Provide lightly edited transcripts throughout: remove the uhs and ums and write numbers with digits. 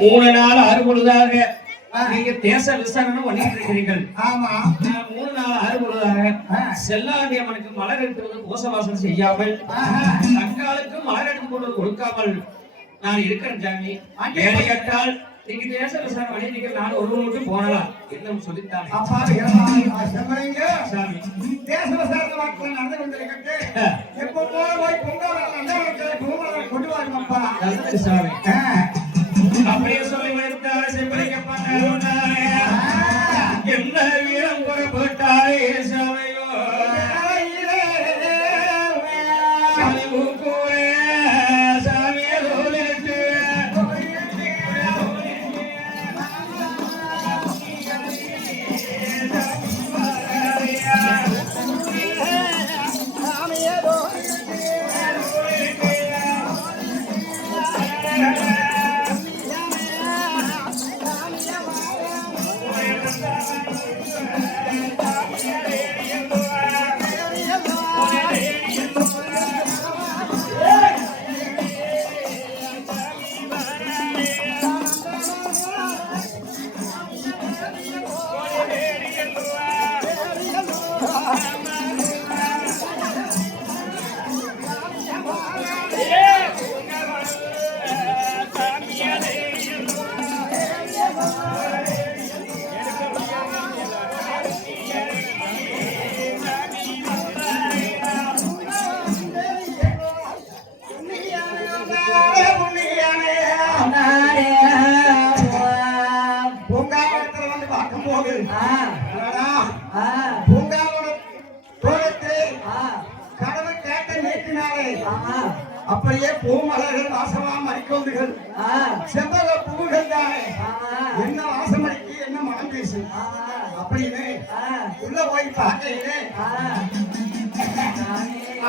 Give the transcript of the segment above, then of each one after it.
3 நாள் 6 பொழுதாக நீங்க தேச விசாரணை பண்ணிட்டு இருக்கிறீர்கள். ஆமா 3 நாள் 6 பொழுதாக செல்லாண்டி அம்மனுக்கு மலர் எடுத்து கோசவாசம் செய்யாமல் தங்காலுக்கு மலர் எடுத்து கொண்டு கொடுக்காமல் நான் இருக்கிறேன் சாமி. வேலை கேட்டால் நீங்க தேச விசாரணை பண்ணிட்டு நான் ஒரு மட்டும் போனலாம் என்ன சொல்லித்தாங்க. அப்பா செம்மறிங்க சாமி தேச விசாரணை வாக்கில் நடந்து கொண்டிருக்கிறது. எப்போ போய் பொங்கல் கொண்டு வாங்கப்பா சாமி. அப்படியே சொல்லி வைத்தாரு செம்மறிக்கப்பட்ட என்ன வீரம் புறப்பட்டாரே சாமியோ அப்படியே பூமலர்கள் வாசமா மறிக்கொண்டுகள் செவ்வக பூவுகள் தானே என்ன வாசம் அடிக்கு என்ன மனம் பேசு அப்படின்னு உள்ள போய் பார்க்கையிலே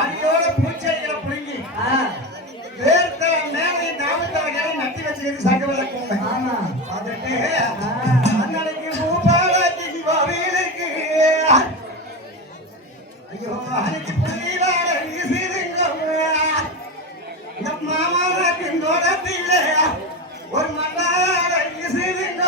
அடியோட பூச்செடிகளை புடுங்கி வேர்த்த மேலே நாமத்தாகளை நட்டி வச்சுக்கிட்டு சங்க விளக்கும் அதற்கு அன்னைக்கு பூபாலாக்கி வீடுக்கு ஐயோ அன்னைக்கு புரிவாட வீசிருங்க மாமாவுக்கு நோடத்திலே ஒரு மன்னார வீசிருங்க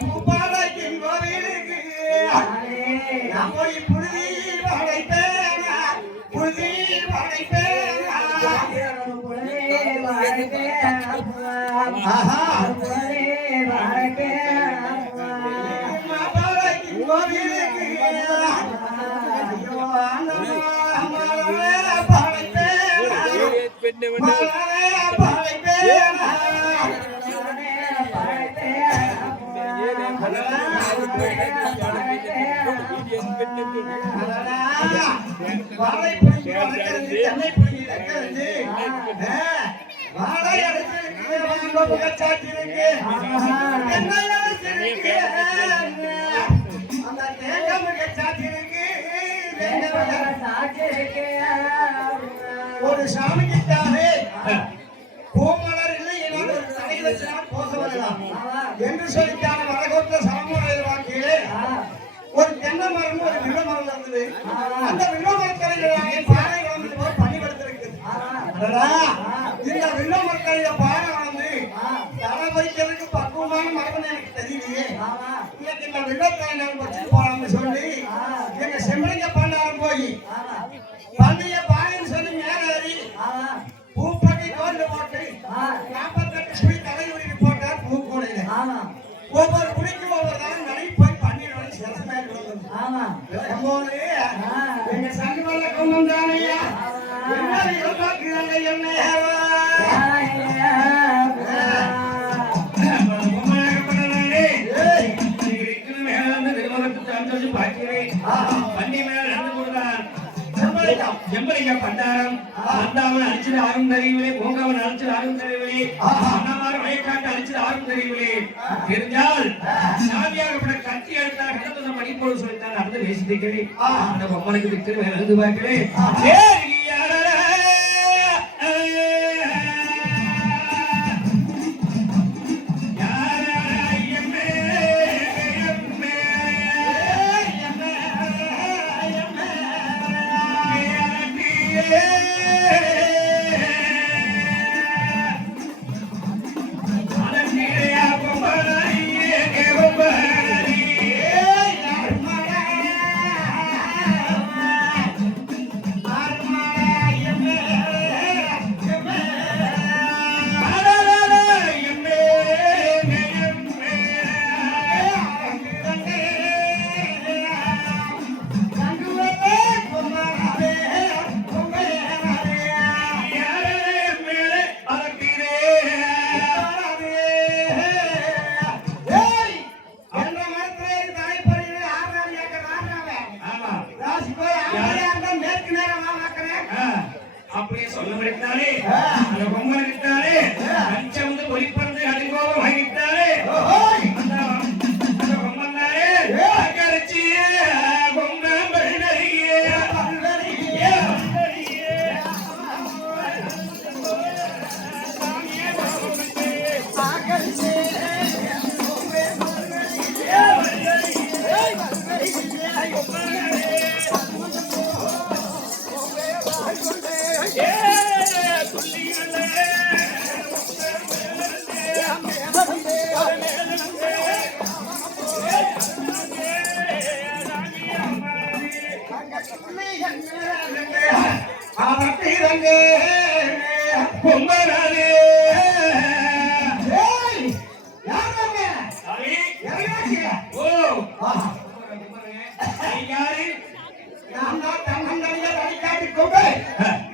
பூபாலாக்கி வீடுக்கு போய் புழுதி வளைப்பேனா புழுதி வளைப்பேனா வாழை ஒரு சாமி கிட்டாவே பூமலர் இல்லை ஒரு தடை வச்சினால் போச வரலாம் என்று சொல்லிட்டான வடகோட்ட சமமுறை வாக்கிலே ஒரு தென்னை மரம் ஒரு வில்வ மரம் இருந்தது. அந்த வில்வ மரத்தலையிலே பாறை வளர்ந்து போய் பணி படுத்திருக்குது. இந்த வில்வ மரத்தலையில பாறை வளர்ந்து தலை வைக்கிறதுக்கு பக்குவமான மரபு எனக்கு தெரியலையே. இன்னைக்கு இந்த வில்வத்தலை வச்சு போலாம்னு சொல்லி எங்க செம்மறிங்க பண்ணாரம் போய் பள்ளிய பாறைன்னு சொல்லி மேலேறி பூப்பட்டி தோண்டு போட்டு 48 குழி தலையுறிக்கு போட்டார் பூ கூடையில. ஒவ்வொரு குழிக்கும் ஒவ்வொரு நாளும் நடை போய் பன்னீர் வரை சிறசமே போது எங்க சங்கு வல்ல கொண்டு தானையா என்ன செம்பரிங்க பண்டாரம் அந்தாமன் அழிச்சது ஆறும் தெரிவிலே பூங்காவன் அழிச்சது ஆறும் தெரிவிலே அண்ணாமார் வயக்காட்டு அழிச்சது ஆறும் தெரிவிலே தெரிஞ்சால் சாமியாகப்பட கட்சி எடுத்தால் கிடந்த மணிப்போடு சொல்லித்தான் நடந்து பேசிட்டு அந்த பொம்மனுக்கு திட்டு வேற எழுந்து பார்க்கிறேன். அப்படியே சொல்ல முடித்தாலே அந்த பொங்கல் விட்டாலே பஞ்சம் வந்து ஒளிப்பறந்து அதிகோபம் ஆகிட்டாலே அந்த பொங்கல் தானே கரைச்சி பொங்கல் பருடறியே பொங்கலாலே ஓ யாரு நான் தான் தன்னந்தனியா வழிகாட்டி கொண்டு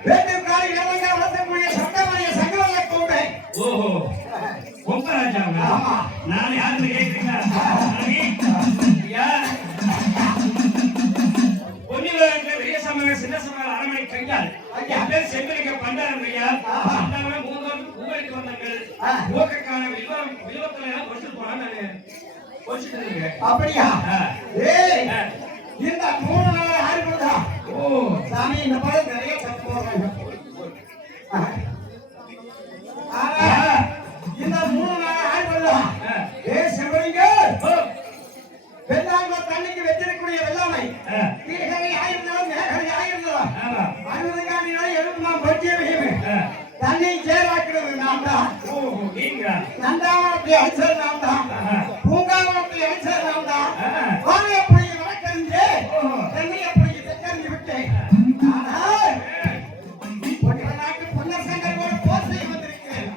வேட்டுக்காரி இளங்க வளர்த்தக்கூடிய சட்டமணிய சங்கவல்ல கொண்டு ஓஹோ பொங்கராஜாவா ஆமா நான் யாருன்னு கேக்குறீங்களா பொன்னிவரங்க பெரிய சமய சின்ன சமய அரண்மனை கையால் என் பேர் செம்பலிங்க பண்டாரம் ஐயா பண்டாரம் உங்களுக்கு வந்தாங்கள் ஓக்கக்கான வில்வத்துல எல்லாம் கொண்டு போனா நான் கொச்சிட்டு இருக்கேன் அப்படியா ஏய் இந்த 3 நாள் யாரு கொடுத்தா ஓ சாமி இந்த பாரு நிறைய சத்து போறாங்க இந்த 3 நாள் யாரு கொடுத்தா ஏய் செம்பலிங்க வெள்ளாங்க தண்ணிக்கு வெச்சிருக்கக்கூடிய வெள்ளாமை கீழ்கரை ஆயிருந்தாலும் மேகரை ஆயிருந்தாலும் அறுபதுக்காண்டினாலும் எழுந்து நாம் பற்றிய விஷயம் தண்ணி சேராக்கிறது நாம் தான் நந்தாவனத்தை அடிச்சது நாம் தான் பூங்காவனத்தை அடிச்சது நாம் தான் வானை எப்படி வழக்கறிஞ்சு தண்ணி எப்படி தெக்கறிஞ்சு விட்டேன் ஆனால் நாட்டு பொன்னர் சங்கர் ஒரு போஸ்டை வந்திருக்கிறேன்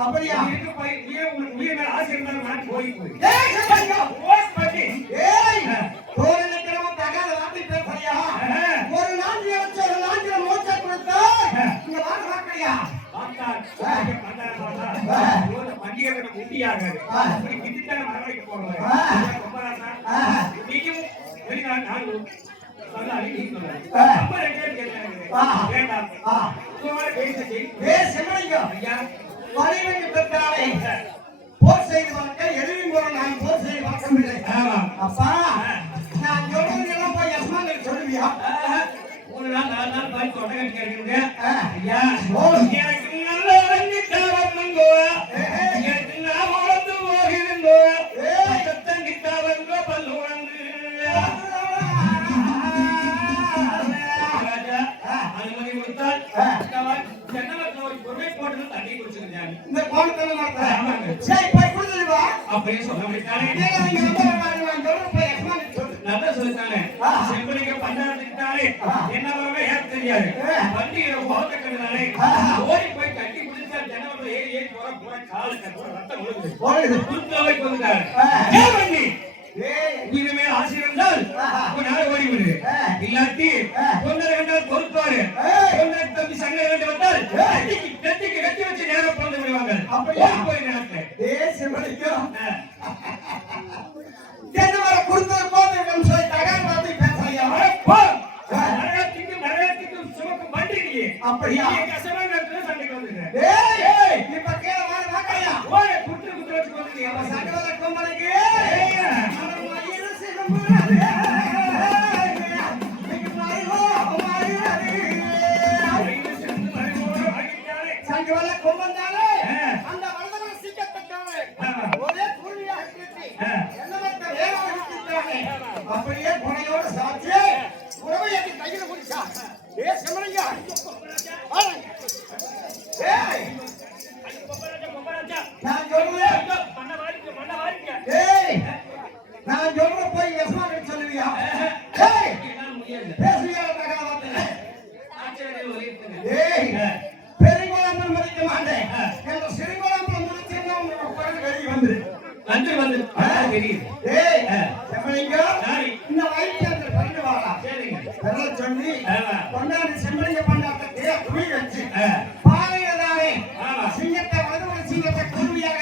அப்படியா ஆசை இருந்தாலும் நான் போய் ஒரு நாஞ்சில வச்சு ஒரு நாஞ்சில மோச்ச கொடுத்தா இங்க வாங்க வாக்கலையா பண்டிகை முட்டியாக மரவழைக்க போறோம் போர் செய்து வளர்க்க எதிரின் போற நான் போர் செய்து வளர்க்கவில்லை அப்பா நான் சொல்றது எல்லாம் போய் யஸ்மான் சொல்லுவியா 3 நாள் 4 நாள் பாய் தொட்டை கட்டி கேட்குறீங்க ஐயா எனக்கு நல்ல வண்டி தேவமங்கோ எனக்கு நான் வளர்ந்து போகிறேங்கோ தங்கி தேவங்கோ பல்லு வளர்ந்து ராஜா அனுமதி கொடுத்தால் ஜன்னவத்தில் ஒரு பொருளை போட்டு தண்ணி குடிச்சிருந்தாங்க இந்த கோணத்துல மாட்டாங்க சரி போய் குடிச்சிருவா அப்படியே சொல்ல முடித்தானே நான் சொல்லித்தானே செம்பலிங்க பண்டாரத்துக்கிட்டாலே என்ன வரவே ஏன் தெரியாது வண்டியில போக கண்டுனாலே ஓடி போய் கட்டி குடிச்சா ஜனவரில் ஏறி போற போற காலு கட்டுற ரத்தம் விழுது குறுக்காவை கொண்டாரு ஏன் வண்டி உயிர் மேல் ஆசை இருந்தால் நாள் ஓடி விடு இல்லாட்டி பொண்ணரை கண்டால் பொறுப்பாரு பொண்ணரை தம்பி சங்கரை கண்டு வந்தால் கட்டிக்கு கட்டி வச்சு நேரம் பிறந்து விடுவாங்க அப்படியே போய் நினைப்பேன் செம்பலிங்கம் என்னவர கொடுத்தது போது சொல்லி தகவல் பார்த்து பேசலையா மரகத்துக்கு சுமக்கு மண்டிக்கு அப்படியா கசமான சண்டைக்கு வந்துருக்கேன் இப்ப கீழே வாழ வாக்கையா ஓய குட்டு குட்டு வச்சு போறீங்க சகல கொம்பளைக்கு சங்கவல்ல கொம்பந்தாலே அந்த வலதவர சீக்கத்தட்டாலே ஒரே கூலியாக கிட்டி என்னமத்த வேறாக கிட்டானே அப்படியே குணையோட சாட்சி உறவை ஏத்தி கையில குடிச்சா செமலிங்க ஏய் நான் சொல்றேன் ஏய் நான் சொல்றேன் போய் யஸ்மான் சொல்லுவியா ஏய் பேசுவியா தகவல் ஏய் பெருங்கோளம்பல் மதிக்க மாட்டேன் என்ற சிறுங்கோளம்பல் மதிச்சா உங்களுக்கு வெளியே வந்து தெரியுது ஏய் செம்மலிங்க இந்த வைத்தியத்தில் பண்ணி வாடா சரிங்க சொல்லி கொண்டாடி செம்மலிங்க பண்ணாட்டே துணி வச்சு பாலையில தானே சிங்கத்தை வலது சிங்கத்தை குருவியாக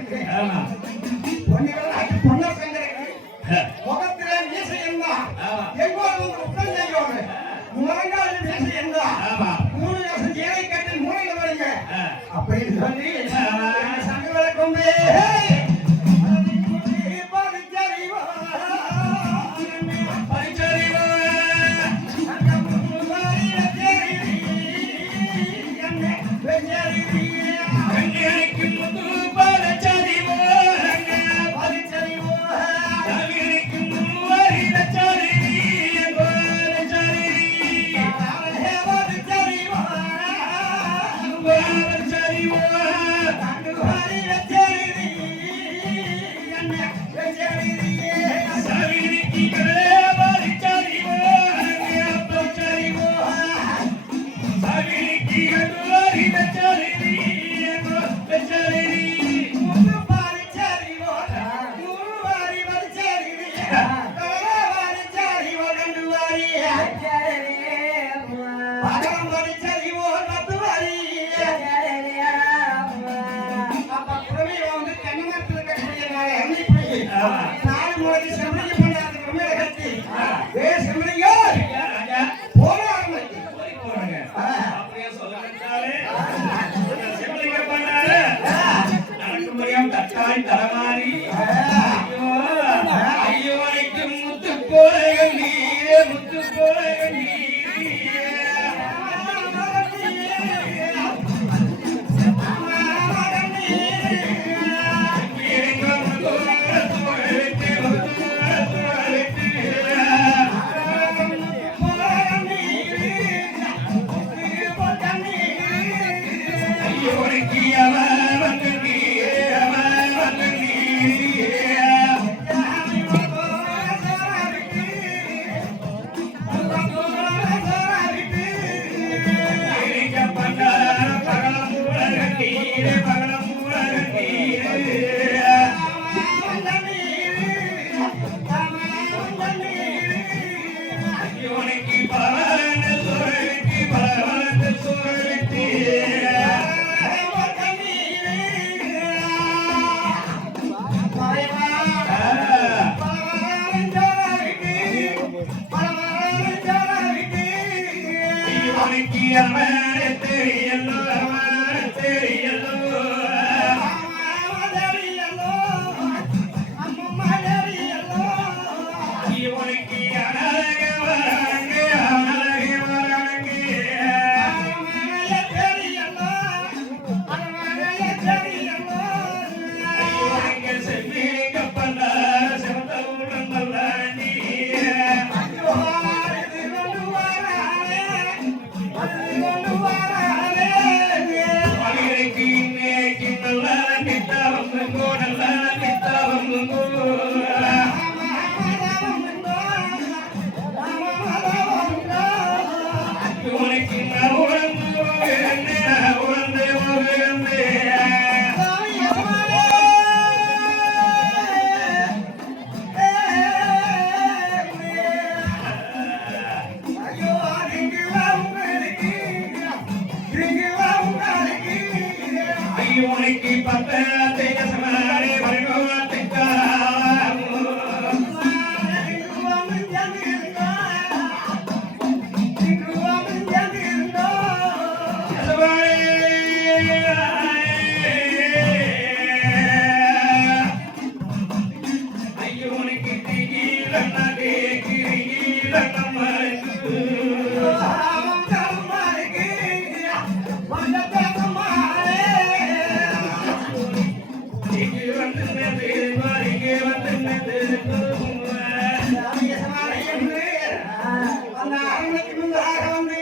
இருக்கு ஆமா பொன்னசங்க இருக்கு முகத்திலே மீசை என்ன எங்கோ உட்கார்ந்து செய்யோடு முழங்கால் மீசை என்ன ஆமா 3 வருஷம் ஜீவை கட்டி மூளையில வருங்க அப்படின்னு சொல்லி சங்க விளக்கொண்டு தக்காளி தரமாறி ஐயோ எனக்கு முத்து போலைகள் நீரே முத்து போலைகள் அந்த அரண்மனைக்கு முன்பாக வந்து